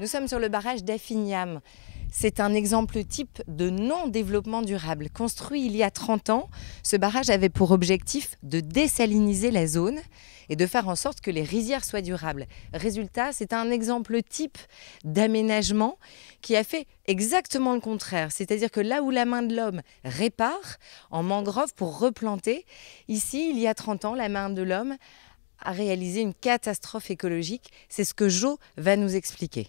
Nous sommes sur le barrage d'Afignam. C'est un exemple type de non-développement durable. Construit il y a 30 ans, ce barrage avait pour objectif de désaliniser la zone et de faire en sorte que les rizières soient durables. Résultat, c'est un exemple type d'aménagement qui a fait exactement le contraire. C'est-à-dire que là où la main de l'homme répare en mangrove pour replanter, ici, il y a 30 ans, la main de l'homme a réalisé une catastrophe écologique. C'est ce que Jo va nous expliquer.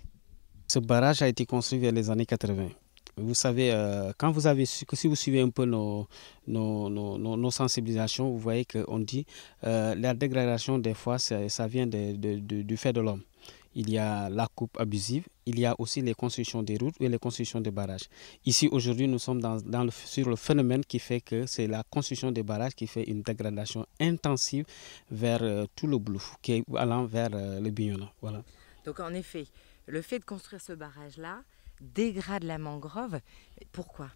Ce barrage a été construit vers les années 80. Vous savez, quand vous avez si vous suivez un peu nos sensibilisations, vous voyez qu'on dit la dégradation, des fois, ça vient du fait de l'homme. Il y a la coupe abusive, il y a aussi les constructions des routes et les constructions des barrages. Ici, aujourd'hui, nous sommes sur le phénomène qui fait que c'est la construction des barrages qui fait une dégradation intensive vers tout le Boulouf, qui est allant vers le Bignona. Voilà. Donc en effet, le fait de construire ce barrage-là dégrade la mangrove. Pourquoi ?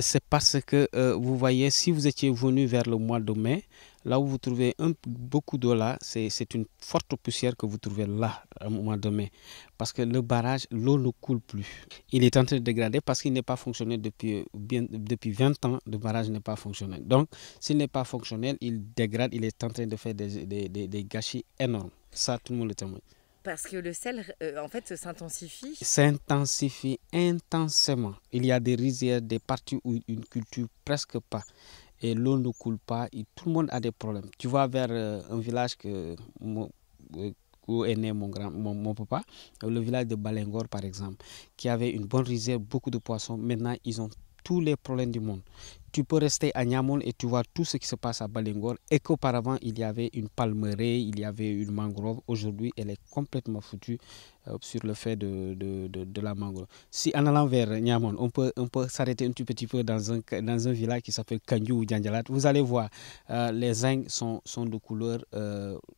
C'est parce que vous voyez, si vous étiez venu vers le mois de mai, là où vous trouvez beaucoup d'eau là, c'est une forte poussière que vous trouvez là au mois de mai. Parce que le barrage, l'eau ne coule plus. Il est en train de dégrader parce qu'il n'est pas fonctionnel depuis 20 ans, le barrage n'est pas fonctionnel. Donc, s'il n'est pas fonctionnel, il dégrade, il est en train de faire des gâchis énormes. Ça, tout le monde le témoigne. Parce que le sel, en fait, s'intensifie. S'intensifie intensément. Il y a des rizières, des parties où il ne culture presque pas. Et l'eau ne coule pas. Et tout le monde a des problèmes. Tu vas vers un village où est né mon papa, le village de Balengor par exemple, qui avait une bonne rizière, beaucoup de poissons. Maintenant, ils ont tous les problèmes du monde. Tu peux rester à Niamon et tu vois tout ce qui se passe à Balengor et qu'auparavant il y avait une palmeraie, il y avait une mangrove. Aujourd'hui, elle est complètement foutue sur le fait de la mangrove. Si en allant vers Niamon, on peut s'arrêter un tout petit peu dans un village qui s'appelle Kandiou ou Djandjalat, vous allez voir, les zincs sont de couleur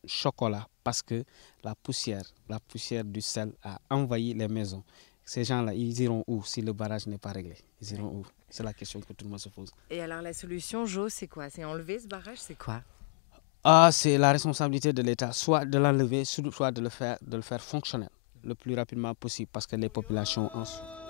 chocolat parce que la poussière du sel a envahi les maisons. Ces gens-là, ils iront où si le barrage n'est pas réglé? Ils iront où? C'est la question que tout le monde se pose. Et alors la solution, Jo, c'est quoi? C'est enlever ce barrage, c'est quoi? C'est la responsabilité de l'État, soit de l'enlever, soit de le faire fonctionnel le plus rapidement possible parce que les populations en souffrent.